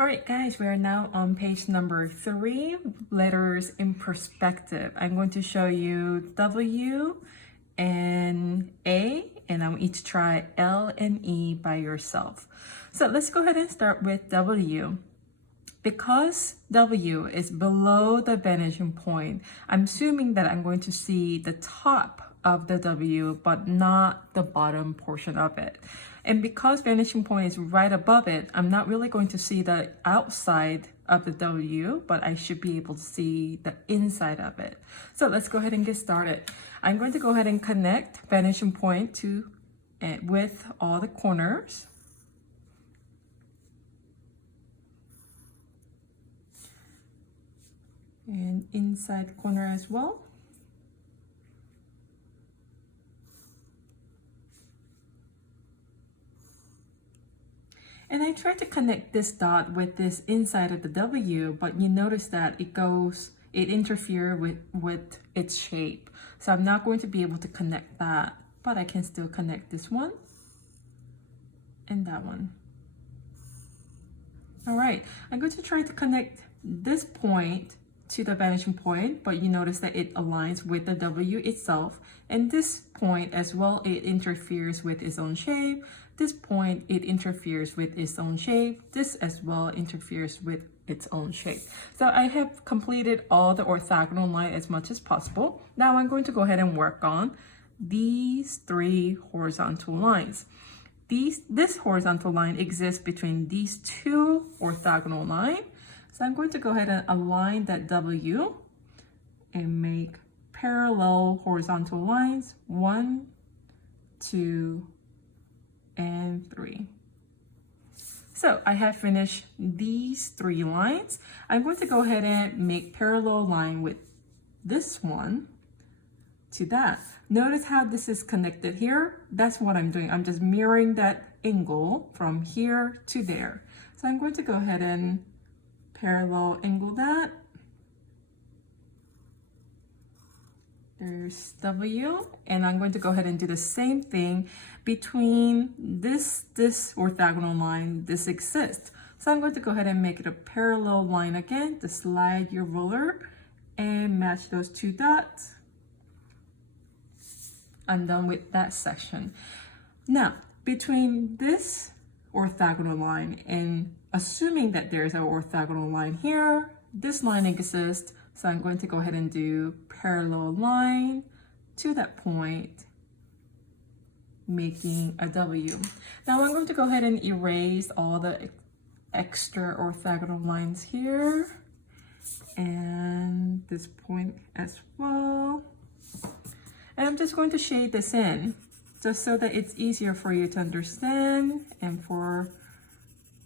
All right, guys, we are now on page number 3, letters in perspective. I'm going to show you W and A, and I'll each try L and E by yourself. So let's go ahead and start with W. Because W is below the vanishing point, I'm assuming that I'm going to see the top of the W, but not the bottom portion of it. And because vanishing point is right above it, I'm not really going to see the outside of the W, but I should be able to see the inside of it. So let's go ahead and get started. I'm going to go ahead and connect vanishing point to with all the corners. And inside corner as well. And I tried to connect this dot with this inside of the W, but you notice that it interferes with its shape. So I'm not going to be able to connect that, but I can still connect this one and that one. All right, I'm going to try to connect this point to the vanishing point, but you notice that it aligns with the W itself, and this point as well, it interferes with its own shape. This point, it interferes with its own shape. This as well interferes with its own shape. So I have completed all the orthogonal line as much as possible. Now I'm going to go ahead and work on these 3 horizontal lines. This horizontal line exists between these 2 orthogonal lines. So I'm going to go ahead and align that W and make parallel horizontal lines 1, 2, and 3. So I have finished these 3 lines. I'm going to go ahead and make parallel line with this one to that. Notice how this is connected here. That's what I'm doing. I'm just mirroring that angle from here to there. So I'm going to go ahead and parallel angle that. There's W, and I'm going to go ahead and do the same thing between this orthogonal line. This exists. So I'm going to go ahead and make it a parallel line again. To slide your ruler and match those 2 dots. I'm done with that section. Now, between this orthogonal line and assuming that there's an orthogonal line here, this line exists, so I'm going to go ahead and do parallel line to that point, making a W. Now I'm going to go ahead and erase all the extra orthogonal lines here and this point as well. And I'm just going to shade this in just so that it's easier for you to understand and for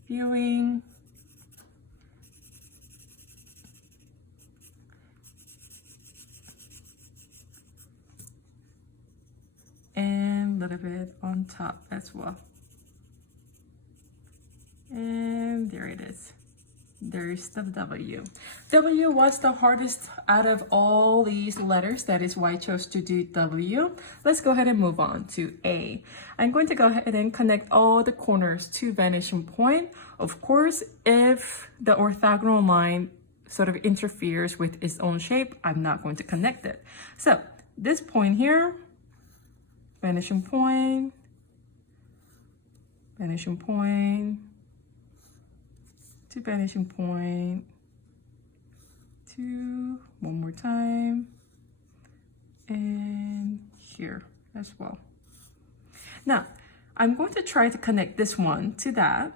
viewing. And a little bit on top as well. And there it is. There's the W. W was the hardest out of all these letters. That is why I chose to do W. Let's go ahead and move on to A. I'm going to go ahead and connect all the corners to vanishing point. Of course, if the orthogonal line sort of interferes with its own shape, I'm not going to connect it. So this point here, vanishing point, vanishing point, to vanishing point, to one more time, and here as well. Now, I'm going to try to connect this one to that,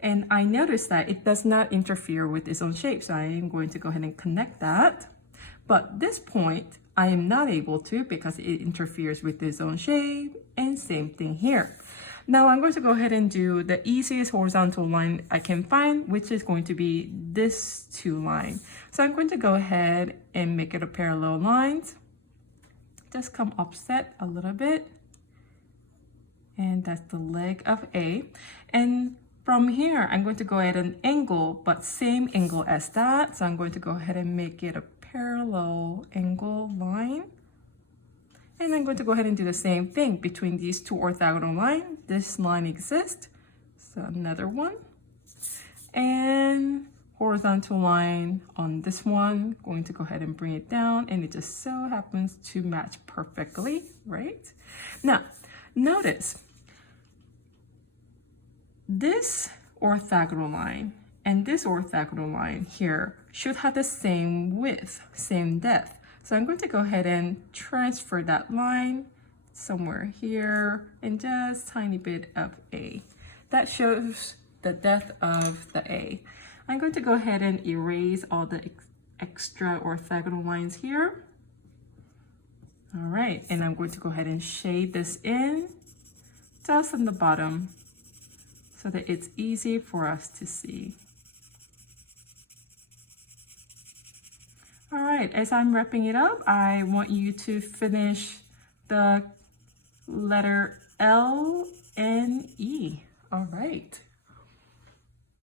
and I notice that it does not interfere with its own shape, so I am going to go ahead and connect that. But this point, I am not able to because it interferes with its own shape, and same thing here. Now I'm going to go ahead and do the easiest horizontal line I can find, which is going to be this 2 line. So I'm going to go ahead and make it a parallel lines. Just come offset a little bit. And that's the leg of A. And from here, I'm going to go ahead and angle, but same angle as that. So I'm going to go ahead and make it a parallel angle line. And I'm going to go ahead and do the same thing between these 2 orthogonal lines. This line exists, so another one. and horizontal line on this one. Going to go ahead and bring it down, and it just so happens to match perfectly, right? Now, notice this orthogonal line and this orthogonal line here should have the same width, same depth. So I'm going to go ahead and transfer that line somewhere here and just tiny bit of A. That shows the depth of the A. I'm going to go ahead and erase all the extra orthogonal lines here. All right, and I'm going to go ahead and shade this in just on the bottom so that it's easy for us to see. All right, as I'm wrapping it up, I want you to finish the letter L and E. All right.